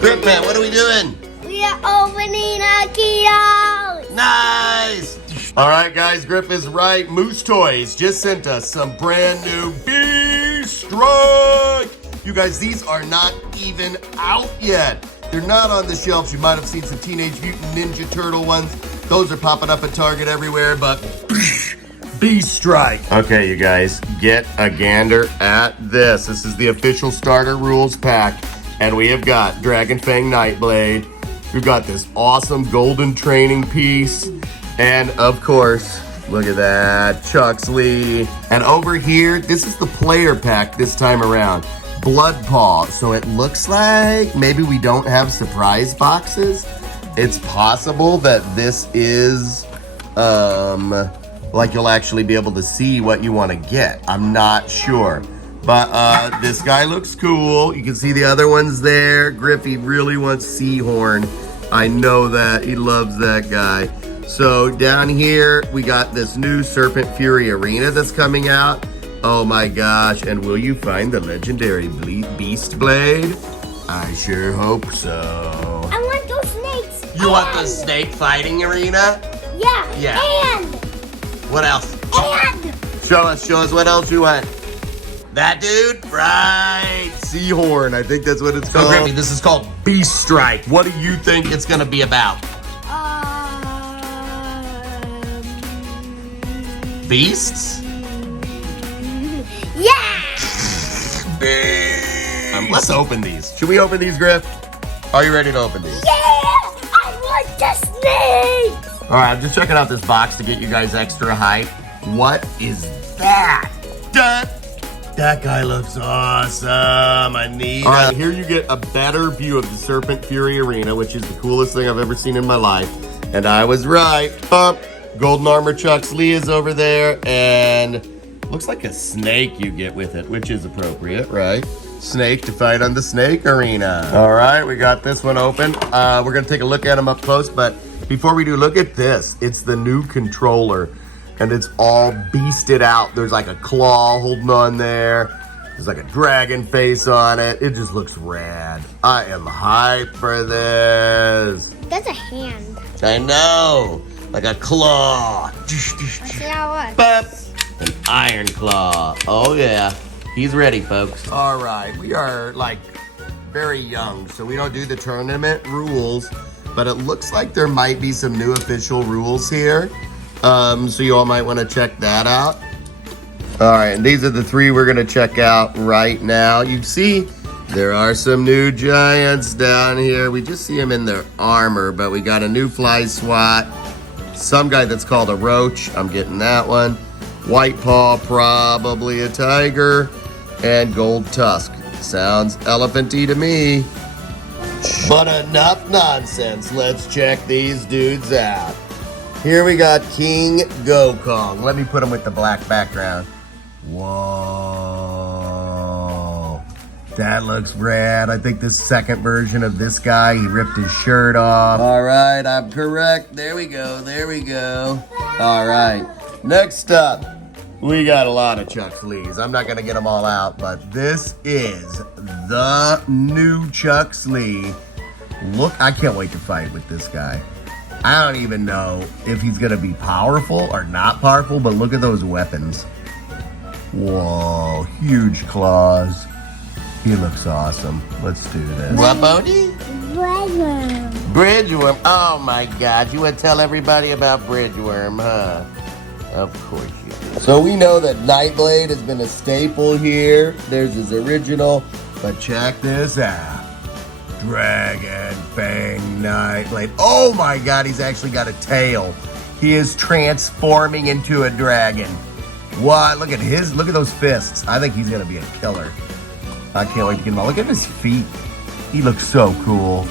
Grip Man, what are we doing? We are opening Akedo. Nice! All right, guys, Griff is right. Moose Toys just sent us some brand new Strike. You guys, these are not even out yet. They're not on the shelves. You might have seen some Teenage Mutant Ninja Turtle ones. Those are popping up at Target everywhere, but Strike. Okay, you guys, get a gander at this. This is the official starter rules pack. And we have got Dragon Fang Nightblade. We've got this awesome golden training piece. And of course, look at that, Chuck's Lee. And over here, this is the player pack this time around. Blood Paw. So it looks like maybe we don't have surprise boxes. It's possible that this is, like you'll actually be able to see what you want to get. I'm not sure. But this guy looks cool. You can see the other ones there. Griffey really wants Seahorn. I know that. He loves that guy. So down here, we got this new Serpent Fury Arena that's coming out. Oh my gosh. And will you find the legendary Beast Blade? I sure hope so. I want those snakes. You want the snake fighting arena? Yeah. And. What else? And. Show us what else you want. That dude? Right. Seahorn, I think that's what it's called. Griffey, this is called Beast Strike. What do you think it's gonna be about? Beasts? Yeah! Let's open these. Should we open these, Griff? Are you ready to open these? Yeah! I want the snakes! All right, I'm just checking out this box to get you guys extra hype. What is that? That guy looks awesome. I need All right, here you get a better view of the Serpent Fury Arena, which is the coolest thing I've ever seen in my life. And I was right. Golden Armor Chuck's Lee is over there, and looks like a snake you get with it, which is appropriate, right? Snake to fight on the Snake Arena. All right, we got this one open. We're gonna take a look at him up close, but before we do, look at this. It's the new controller. And it's all beasted out. There's like a claw holding on there. There's like a dragon face on it. It just looks rad. I am hyped for this. That's a hand. I know. Like a claw. Let's see how it works. An iron claw. Oh yeah. He's ready, folks. All right. We are like very young, so we don't do the tournament rules. But it looks like there might be some new official rules here. So you all might want to check that out. All right, and these are the three we're going to check out right now. You see, there are some new giants down here. We just see them in their armor, but we got a new fly swat. Some guy that's called a roach. I'm getting that one. White paw, probably a tiger. And gold tusk. Sounds elephanty to me. But enough nonsense. Let's check these dudes out. Here we got King Gokong. Let me put him with the black background. Whoa. That looks rad. I think the second version of this guy, he ripped his shirt off. All right, I'm correct. There we go. All right. Next up, we got a lot of Chuck's Lees. I'm not going to get them all out, but this is the new Chuck's Lee. Look, I can't wait to fight with this guy. I don't even know if he's going to be powerful or not powerful, but look at those weapons. Whoa, huge claws. He looks awesome. Let's do this. What, Bodie? Bridgeworm. Bridgeworm. Oh, my God. You want to tell everybody about Bridgeworm, huh? Of course you do. So we know that Nightblade has been a staple here. There's his original, but check this out. Dragon Fang Nightblade. Oh my God, he's actually got a tail. He is transforming into a dragon. What? Look at those fists. I think he's gonna be a killer. I can't wait to get him out. Look at his feet. He looks so cool.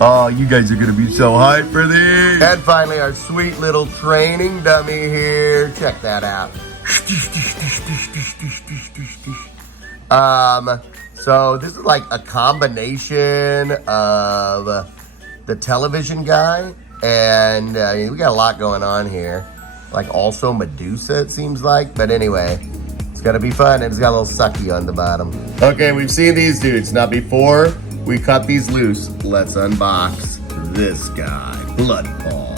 Oh, you guys are gonna be so hyped for these. And finally, our sweet little training dummy here. Check that out. So this is like a combination of the television guy and we got a lot going on here. Like also Medusa, it seems like. But anyway, It's gonna be fun. It's got a little sucky on the bottom. Okay, we've seen these dudes. Now before we cut these loose, let's unbox this guy, Blood Paw.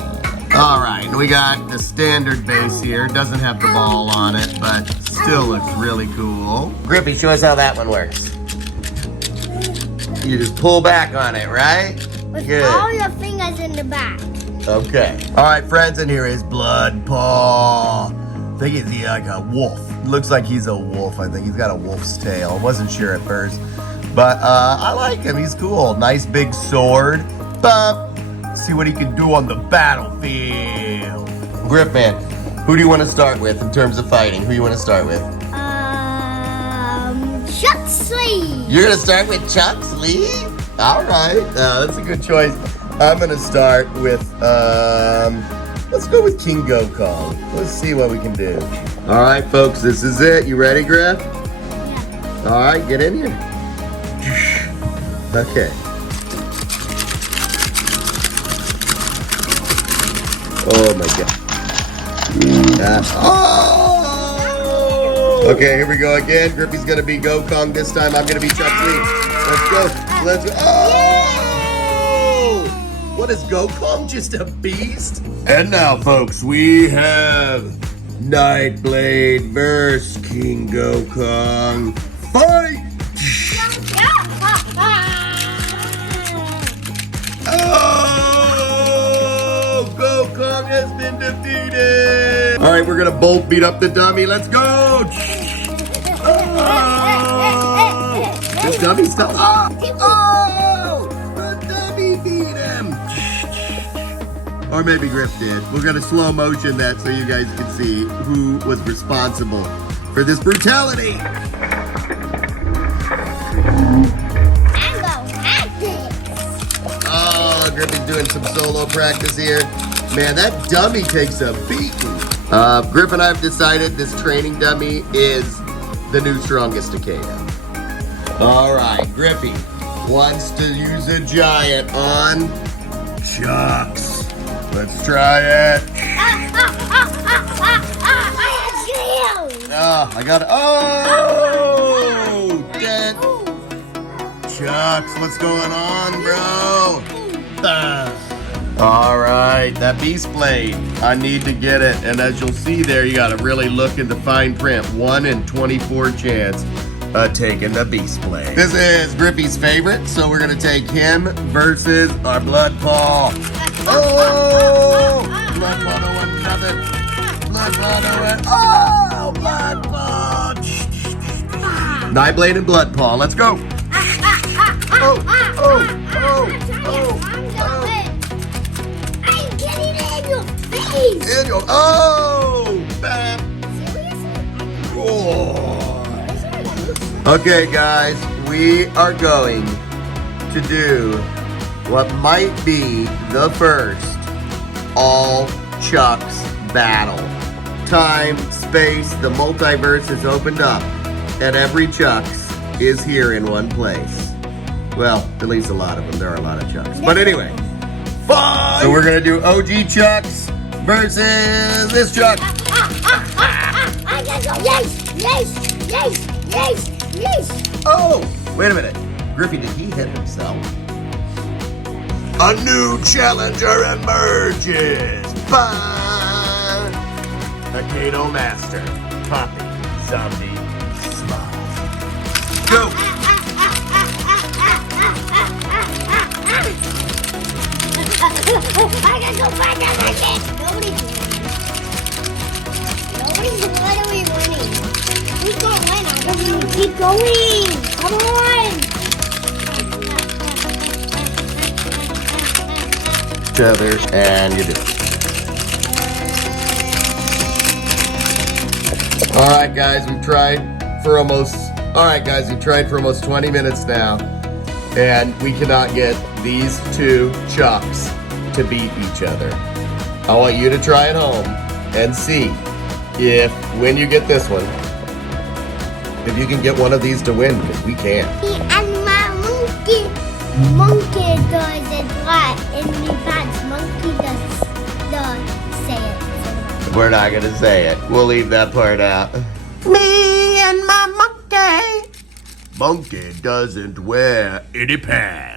All right, we got the standard base here. Doesn't have the ball on it, but still looks really cool. Grippy, show us how that one works. You just pull back on it, right? With Good. all your fingers in the back. Okay. All right, friends, and here is Blood Paw. I think he's like a wolf. Looks like he's a wolf. I think he's got a wolf's tail. Wasn't sure at first, but I like him. He's cool. Nice big sword. But see what he can do on the battlefield. Grip Man, who do you want to start with in terms of fighting? Who do you want to start with? Chuck Lee. You're gonna start with Chuck Lee? All right, that's a good choice. I'm gonna start with, let's go with King Gokong. Let's see what we can do. All right, folks, this is it. You ready, Griff? Yeah. All right, get in here. Okay. Oh my God. Oh! Okay, here we go again. Grippy's gonna be Gokong this time. I'm gonna be Chuck Lee. Let's go. Let's go. Oh! What is Gokong? Just a beast? And now, folks, we have Nightblade versus King Gokong. Fight! Oh! Gokong has been defeated. All right, we're gonna both beat up the dummy. Let's go! Oh! This dummy's still up. Oh! The dummy beat him. Or maybe Griff did. We're gonna slow motion that so you guys can see who was responsible for this brutality. Oh, Griff is doing some solo practice here. Man, that dummy takes a beating. Griff and I have decided this training dummy is the new strongest Akedo. All right, Griffy wants to use a giant on Chucks. Let's try it. Oh, I got it. Oh, dead. Chucks, what's going on, bro? All right, that beast blade. I need to get it. And as you'll see there, you got to really look in the fine print. 1 in 24 chance of taking the beast blade. This is Grippy's favorite, so we're going to take him versus our Blood Paw. Oh! Blood Paw doing nothing. Blood Paw doing. Oh! Blood Paw! Nightblade and Blood Paw. Let's go. Oh! Oh! Oh! Oh! I'm getting it in your face. In your. Oh! Bam! Seriously? Oh. Okay, guys, we are going to do what might be the first all Chucks battle. Time, space, the multiverse has opened up, and every Chucks is here in one place. Well, at least a lot of them. There are a lot of Chucks. But anyway, fight! So we're gonna do OG Chucks versus this Chuck. I gotta go. Yes, yes, yes, yes, yes. Oh, wait a minute. Griffy, did he hit himself? A new challenger emerges. Bye. Akedo Master. Poppy. Zombie. Smile. Go. I gotta go find out my kid. Nobody's literally winning. Who's gonna win? I don't know. Keep going. Come on. Each other and you do. All right, guys, we've tried for almost 20 minutes now, and we cannot get these two Chucks to beat each other. I want you to try at home and see if, when you get this one, if you can get one of these to win, because we can't. And my monkey does it right in the pants. Monkey does say it. We're not gonna say it. We'll leave that part out. Me and my monkey. Monkey doesn't wear any pants.